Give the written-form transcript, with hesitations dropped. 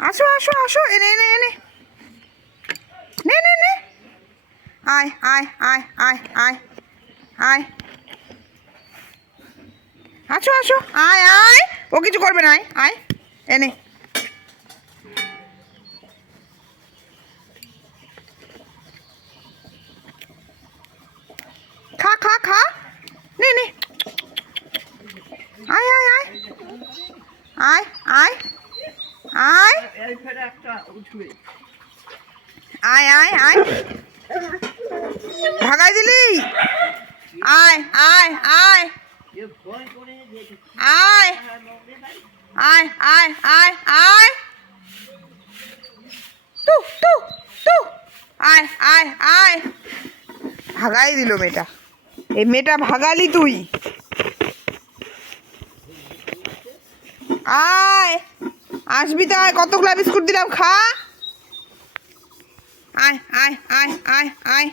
আসো আসো আসো, এনে এনে এনে নে নে নে, আয় আয় আয় আয় আয় আয়, আসো আসো, আয় আয়, ও কিছু করবে না, আয় আয় এনে। খা খা খা, নে নে, আয় আয় আয় আয় আয় আয় আয় আয় আয়, ভাগাই দিলি, আয় আয় আয় আয় আয় আয় আয় আয়, তু তু তু, আয় আয় আয়, ভাগাই দিল মেয়েটা। এই মেয়েটা ভাগালি তুই, আয় আসবি তো, আয়, কতগুলা বিস্কুট দিলাম, খা, আয় আয় আয় আয় আয়।